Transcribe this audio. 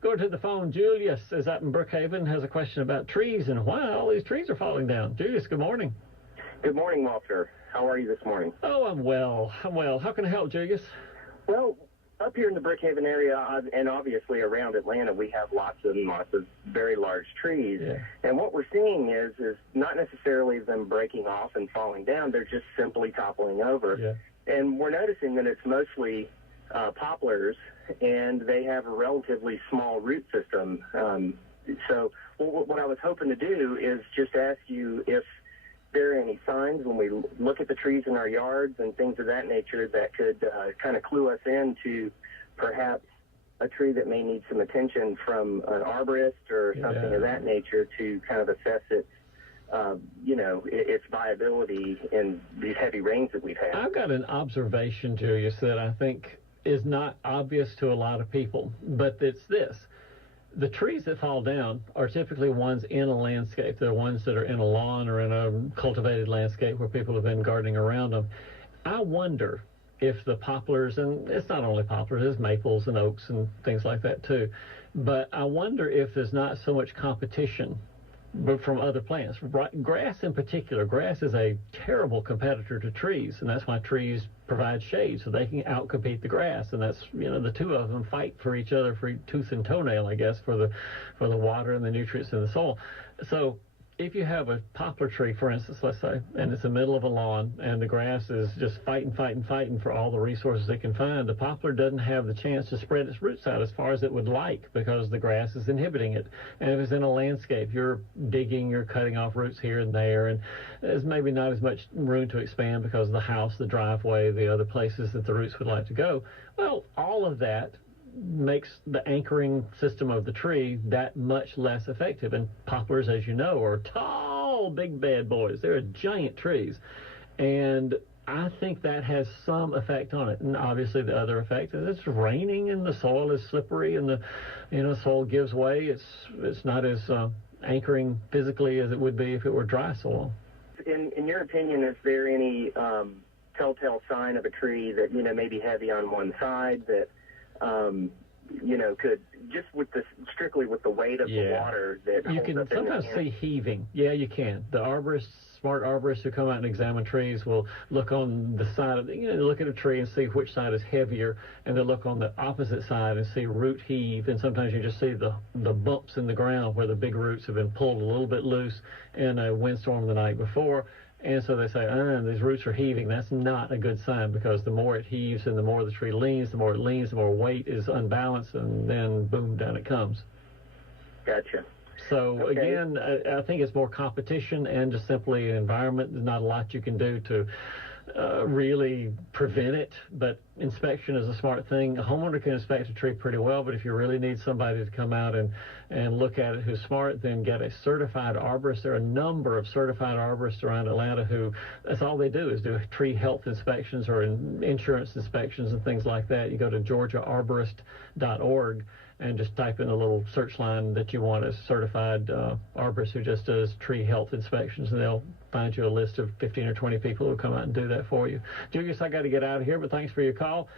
Go to the phone. Julius is up in Brookhaven, has a question about trees and why all these trees are falling down. Julius, good morning. Good morning, Walter. How are you this morning? Oh, I'm well. How can I help, Julius? Well, up here in the Brookhaven area, and obviously around Atlanta, we have lots of very large trees. Yeah. And what we're seeing is not necessarily them breaking off and falling down. They're just simply toppling over. Yeah. And we're noticing that it's mostly poplars, and they have a relatively small root system. So what I was hoping to do is just ask you if there are any signs when we look at the trees in our yards and things of that nature that could kind of clue us into perhaps a tree that may need some attention from an arborist or something of that nature to kind of assess its its viability in these heavy rains that we've had. I've got an observation, Julius, that I think is not obvious to a lot of people, but it's this. The trees that fall down are typically ones in a landscape. They're ones that are in a lawn or in a cultivated landscape where people have been gardening around them. I wonder if the poplars, and it's not only poplars, there's maples and oaks and things like that too, but I wonder if there's not so much competition but from other plants. Grass in particular. Grass is a terrible competitor to trees, and that's why trees provide shade, so they can outcompete the grass. And that's, the two of them fight for each other for tooth and toenail, I guess, for the water and the nutrients in the soil. So if you have a poplar tree, for instance, let's say, and it's the middle of a lawn, and the grass is just fighting for all the resources it can find, the poplar doesn't have the chance to spread its roots out as far as it would like because the grass is inhibiting it. And if it's in a landscape, you're digging, you're cutting off roots here and there, and there's maybe not as much room to expand because of the house, the driveway, the other places that the roots would like to go. Well, all of that makes the anchoring system of the tree that much less effective. And poplars, as you know, are tall, big bad boys. They're giant trees. And I think that has some effect on it. And obviously the other effect is it's raining and the soil is slippery and the soil gives way. It's not as anchoring physically as it would be if it were dry soil. In your opinion, is there any telltale sign of a tree that, may be heavy on one side that could just strictly with the weight of the water that you can sometimes see heaving. Yeah, you can. The smart arborists who come out and examine trees will look on the side of look at a tree and see which side is heavier, and they'll look on the opposite side and see root heave. And sometimes you just see the bumps in the ground where the big roots have been pulled a little bit loose in a windstorm the night before. And so they say, these roots are heaving. That's not a good sign, because the more it heaves and the more the tree leans, the more weight is unbalanced, and then boom, down it comes. Gotcha. So again, I think it's more competition and just simply environment. There's not a lot you can do to really prevent it, but inspection is a smart thing. A homeowner can inspect a tree pretty well, but if you really need somebody to come out and look at it who's smart, then get a certified arborist. There are a number of certified arborists around Atlanta who, that's all they do is do tree health inspections or insurance inspections and things like that. You go to georgiaarborist.org and just type in a little search line that you want a certified arborist who just does tree health inspections, and they'll find you a list of 15 or 20 people who come out and do that for you. Julius, I got to get out of here, but thanks for your call.